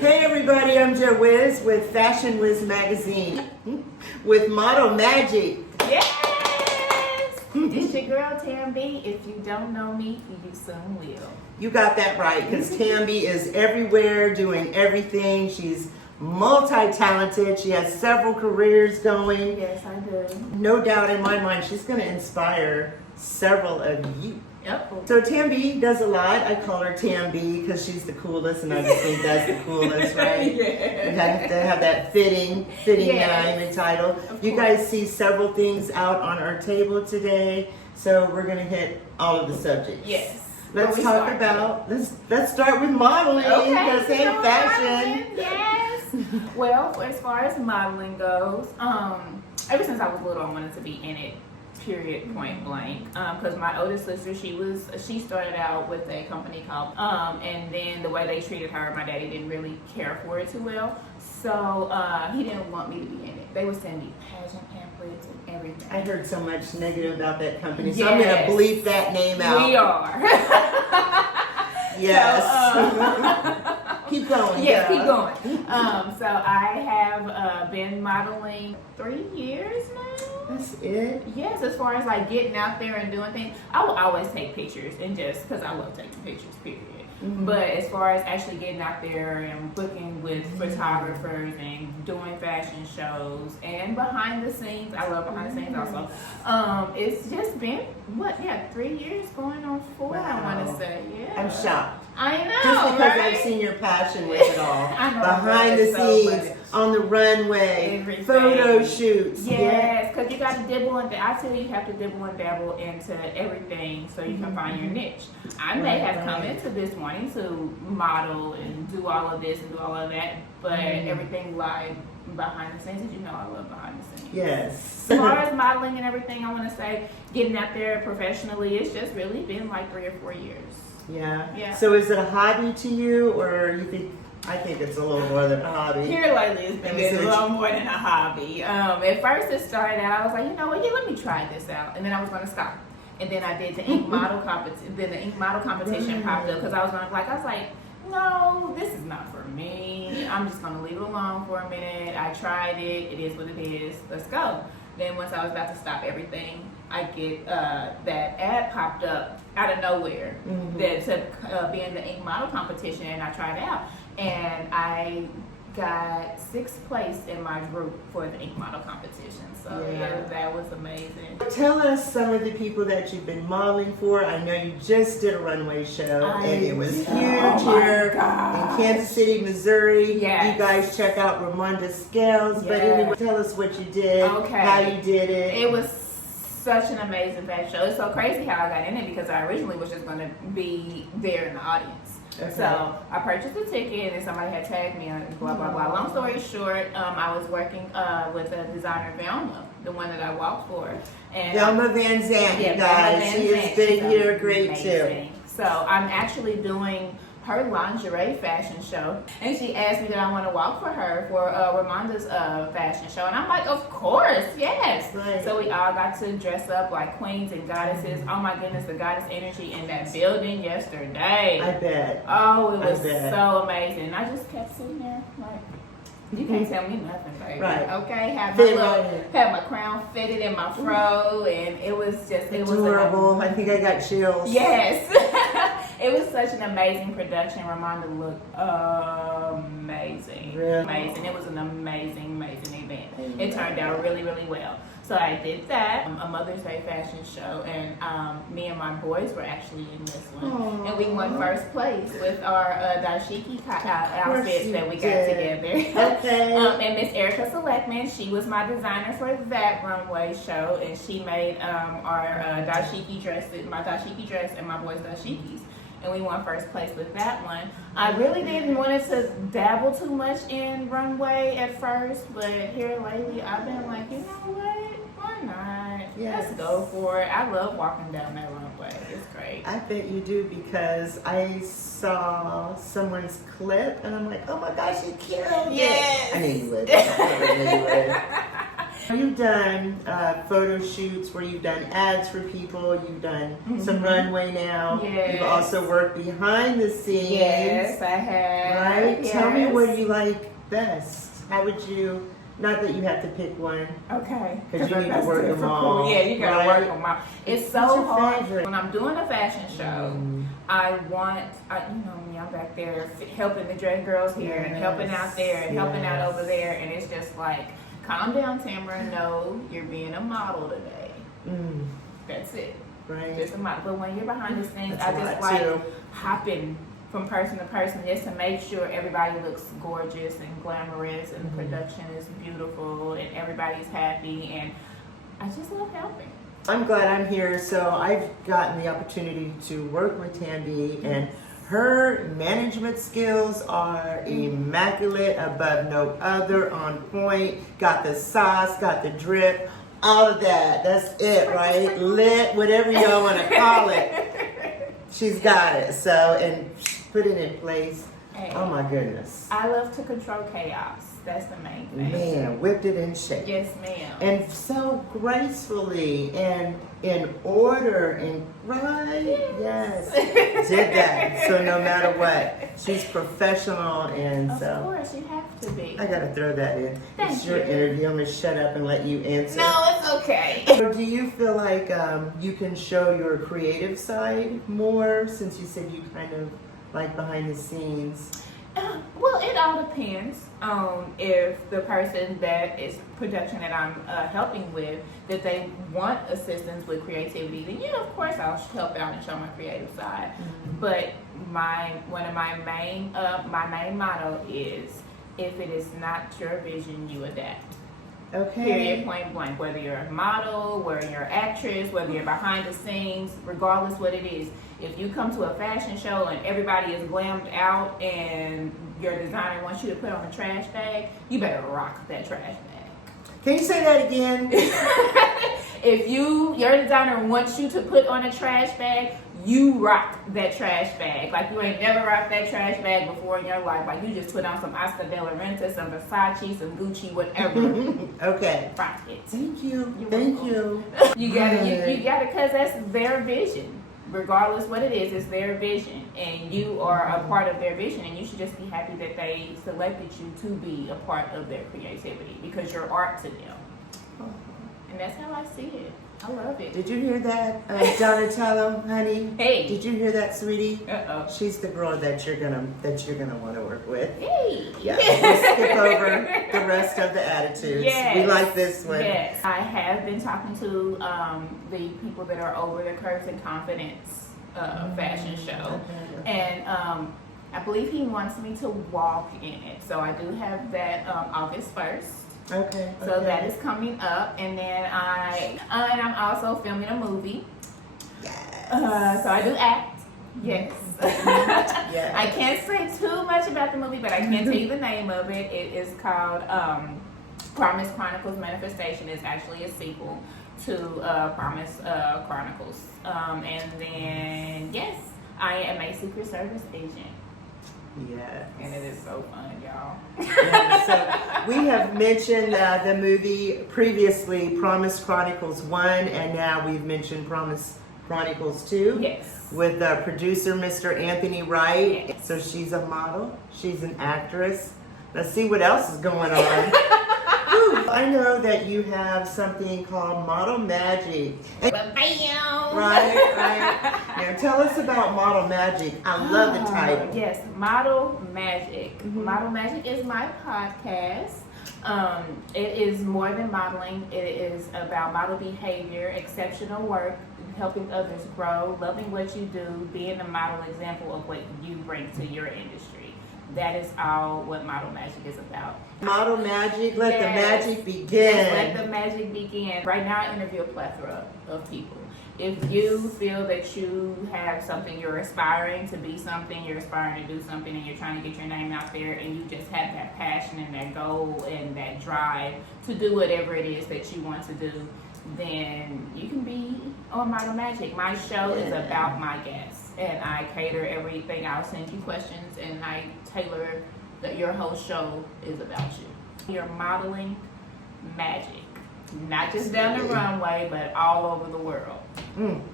Hey everybody, I'm Joe Wiz with Fashion Wiz Magazine with Model Magic. Yes! It's your girl Tam B. If you don't know me, you soon will. You got that right, because Tam B is everywhere doing everything. She's multi-talented. She has several careers going. Yes, I do. No doubt in my mind, she's going to inspire several of you. Yep. So Tam B does a lot. I call her Tam B because she's the coolest, and I just think that's the coolest, right? Yeah. You have to have that fitting Yes. name and title. Of You course. guys see several things out on our table today, so we're gonna hit all of the subjects. Yes. Let's Where we talk start? about let's start with modeling because Okay. ain't fashion. Yes. Well, as far as modeling goes, ever since I was little, I wanted to be in it. Period, point blank. Because my oldest sister, she started out with a company called, and then the way they treated her, my daddy didn't really care for it too well. So he didn't want me to be in it. They would send me pageant pamphlets and everything. I heard so much negative about that company, so I'm gonna Yes. bleep that name out. We are. Yes. Keep going. Yes, girl. keep going. So I have been modeling 3 years now. That's it. Yes, as far as like getting out there and doing things, I will always take pictures, and just because I love taking pictures, period. Mhm. But as far as actually getting out there and booking with photographers and doing fashion shows and behind the scenes, I love behind the scenes also. It's just been 3 years going on 4. I want Wow. to say, yeah. I'm shocked. I know, Just because right? I've seen your passion with it all. I know, Behind the it's so scenes, much. on the runway, Everything. photo shoots. Yes, because you got to dibble and I tell you have to dibble and dabble into everything so you can find your niche. I may have come into this wanting to model and do all of this and do all of that, but everything lied behind the scenes. As you know, I love behind the scenes. Yes. As far as modeling and everything, I want to say getting out there professionally, it's just really been like 3 or 4 years. Yeah. Yeah. So is it a hobby to you, or you think? I think it's a little more than a hobby. Here lately, it's been Let me a see. little more than a hobby. At first, it started out, I was like, you know what, yeah, let me try this out, and then I was going to stop. And then I did the ink model competition. Then the ink model competition popped up because I was like, no, this is not for me. I'm just going to leave it alone for a minute. I tried it. It is what it is. Let's go. Then once I was about to stop everything, I get that ad popped up out of nowhere that to be in the ink model competition, and I tried it out, and I got 6th place in my group for the ink model competition. So yeah, that was amazing. Tell us some of the people that you've been modeling for. I know you just did a runway show, and it was huge here in Kansas City, Missouri. Yes. You guys check out Ramonda Scales. But anyway, tell us what you did, how you did it. It was such an amazing fashion show. It's so crazy how I got in it because I originally was just going to be there in the audience. Okay. So I purchased a ticket and somebody had tagged me on blah, blah, blah. Long story short, I was working with a designer, Velma, the one that I walked for. And Velma Van Zandt, you guys. She is big here, great too. So I'm actually doing her lingerie fashion show, and she asked me that I want to walk for her for Ramonda's fashion show, and I'm like, of course, yes. Right. So we all got to dress up like queens and goddesses. Oh my goodness, the goddess energy in that building yesterday. I bet. Oh, it was I bet. so amazing. And I just kept sitting there like, you can't tell me nothing, baby. Right. Okay. Fit Had my crown fitted in my fro, and it was just Adorable. I think I got chills. Yes. It was such an amazing production. Ramonda looked amazing. Really? Amazing. It was an amazing event. It turned out really, really well. So I did that, a Mother's Day fashion show, and me and my boys were actually in this one. Aww. And we won 1st place with our dashiki outfits that we got together. Okay. And Miss Erica Selectman, she was my designer for that runway show, and she made our dashiki dress, my dashiki dress and my boys' dashikis. And we won 1st place with that one. I really didn't want to dabble too much in runway at first, but here lately I've been like, you know what? Why not? Yes. Let's go for it. I love walking down that runway. It's great. I bet you do, because I saw someone's clip and I'm like, oh my gosh, you killed it. Yes. I knew you would. I knew you would. You've done photo shoots where you've done ads for people. You've done some runway now. Yes. You've also worked behind the scenes. Yes, I have. Right? Yes. Tell me what you like best. How would you, not that you have to pick one. Okay. Because you need to work them all. Yeah, you gotta work them all. It's so hard. Favorite? When I'm doing a fashion show, I want, you know me, I'm back there helping the drag girls here and helping out there and helping out over there. And it's just like, calm down, Tamara. No, you're being a model today. That's it. Right. Just a model. But when you're behind the scenes, That's I just like hopping from person to person just to make sure everybody looks gorgeous and glamorous and the production is beautiful and everybody's happy, and I just love helping. I'm glad I'm here. So I've gotten the opportunity to work with Tam B, and her management skills are immaculate, above no other, on point, got the sauce, got the drip, all of that. That's it, right? Lit, whatever y'all want to call it. She's got it. So, and put it in place. Hey, oh my goodness. I love to control chaos. That's the main thing. Man, whipped it in shape. Yes, ma'am. And so gracefully and in order and right. Yes. Did that. So no matter what, she's professional, and so. Of course, you have to be. I gotta throw that in. Thank it's your you. interview. I'm gonna shut up and let you answer. No, it's okay. So do you feel like you can show your creative side more, since you said you kind of like behind the scenes? Well, it all depends on if the person that is production that I'm helping with, that they want assistance with creativity, then yeah, of course I'll help out and show my creative side. But one of my main motto is, if it is not your vision, you adapt. Okay. Period, point blank. Whether you're a model, whether you're an actress, whether you're behind the scenes, regardless what it is. If you come to a fashion show and everybody is glammed out and your designer wants you to put on a trash bag, you better rock that trash bag. Can you say that again? If your designer wants you to put on a trash bag, you rock that trash bag. Like you ain't never rocked that trash bag before in your life. Like you just put on some Oscar de la Renta, some Versace, some Gucci, whatever. Okay. Rock it. Thank you. You're Thank welcome. you. You gotta, because that's their vision. Regardless what it is, it's their vision, and you are a part of their vision, and you should just be happy that they selected you to be a part of their creativity, because you're art to them. And that's how I see it. I love it. Did you hear that, Donatello, honey? Hey. Did you hear that, sweetie? Uh-oh. She's the girl that you're gonna want to work with. Hey. Yeah. We'll skip over the rest of the attitudes. Yes. We like this one. Yes. I have been talking to the people that are over the Curves and Confidence fashion show, and I believe he wants me to walk in it. So I do have that August 1st. Okay. So that is coming up, and then I'm also filming a movie. Yes. So I do act. Yes. Yes. I can't say too much about the movie, but I can tell you the name of it. It is called Promise Chronicles Manifestation. It's actually a sequel to Promise Chronicles. And then yes, I am a Secret Service agent. Yes. And it is so fun, y'all. Yeah, so we have mentioned the movie previously, Promise Chronicles 1, and now we've mentioned Promise Chronicles 2. Yes. With producer Mr. Anthony Wright. Yes. So she's a model, she's an actress. Let's see what else is going on. I know that you have something called Model Magic. Bam! Right. Now tell us about Model Magic. I love the title. Yes, Model Magic. Model Magic is my podcast. It is more than modeling. It is about model behavior, exceptional work, helping others grow, loving what you do, being a model example of what you bring to your industry. That is all what Model Magic is about. Model Magic, let the magic begin. Yes, let the magic begin. Right now I interview a plethora of people. If you feel that you have something, you're aspiring to be something, you're aspiring to do something, and you're trying to get your name out there, and you just have that passion and that goal and that drive to do whatever it is that you want to do, then you can be on Model Magic. My show is about my guests, and I cater everything. I'll send you questions, and I tailor that your whole show is about you. You're modeling magic. not just down the runway, but all over the world.